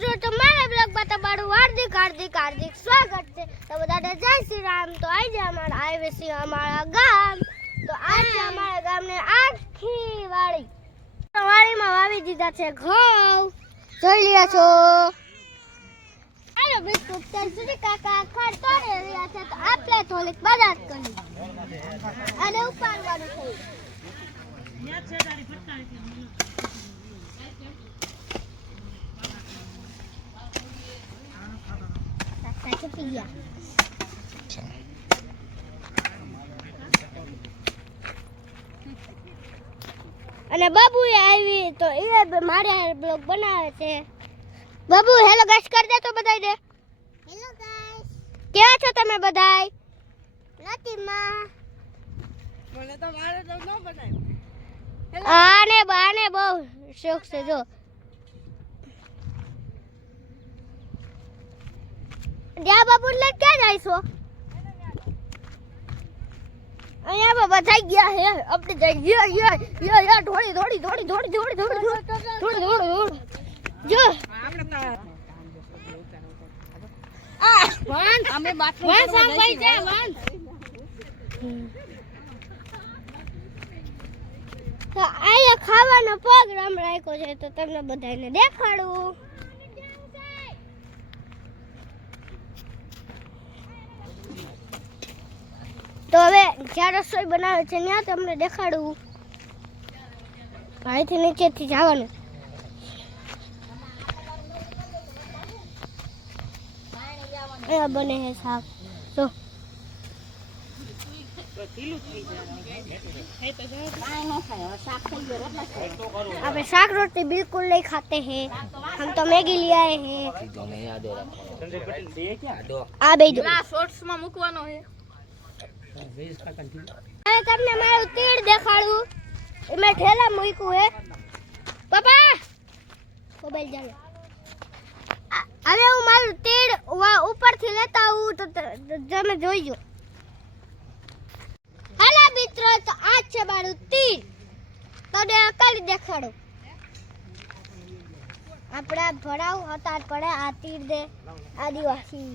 મિત્રો, તમારા બ્લોગમાં તમારું હાર્દિક સ્વાગત છે। તો બધાને જય શ્રી રામ। તો આજે અમારા આવ્યા છીએ અમારા ગામ। તો આજે અમારા ગામને આખી વાડીમાં વાવી દીધા છે ઘઉં, જોઈ રહ્યા છો। હાલો મિત્રો, સુધી કાકા ખાડ તોડી રહ્યા છે, તો આપણે થોડીક મદદ કરી અને ઉપાડવાનું થયું। અને બાબુ આવી તો એ મારે બ્લોગ બનાવે છે। બાબુ હેલો ગાઈસ કરી દે તો બધાય દે। હેલો ગાઈસ, કેવા છો તમે બધાય? નથી માં મને તો મારે તો ન બનાવ્યું। આને બાને બહુ શોખ છે। જો જા બાબુ લે ક્યાં જાય છો? અહીંયા બાબા થઈ ગયા હે આપણે જઈ યા થોડી જો આપણે તો આ વાન અમે બાથરૂમ વાન સામ ભાઈ છે વાન। તો આયા ખાવાનો પ્રોગ્રામ રાખ્યો છે, તો તમને બધાને દેખાડું। તો હવે જ્યાં રસોઈ બનાવે છે ત્યાં તમને દેખાડું। અહીંથી નીચેથી જવાનું। અહીંયા બને છે શાક। તો આપણે શાક रोटी बिल्कुल नहीं खाते हैं, हम तो मैगी ले आए हैं। आ बेजो शॉर्ट्स में મૂકવાનો છે। હવે તમને મારું તીડ દેખાડું। મેં ઠેલા મૂક્યું હે પાપા મોબાઈલ ચાલે। હવે હું મારું તીડ ઉપરથી લેતા આવું તો તમે જોઈજો। હાલો મિત્રો, તો આ છે મારું તીડ, તમને અકાલી દેખાડો। આપણા ભણાવ હતા પડે આ તીડ દે આદિવાસી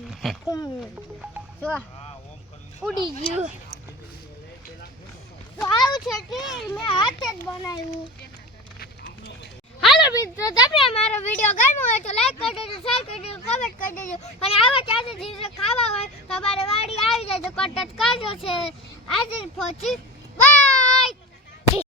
જો ઉડી ગયું। તો આવું છે તીડ, મેં હાથે જ બનાવ્યું। હાલો મિત્રો, તમને અમારો વિડિયો ગમ્યો હોય તો લાઈક કરી દેજો, શેર કરી દેજો, કમેન્ટ કરી દેજો। અને આવા ચાલે જે ખાવા હોય તો અમારે વાડી આવી જાય તો કોન્ટેક્ટ કરજો છે। આજે પહોંચી બાય।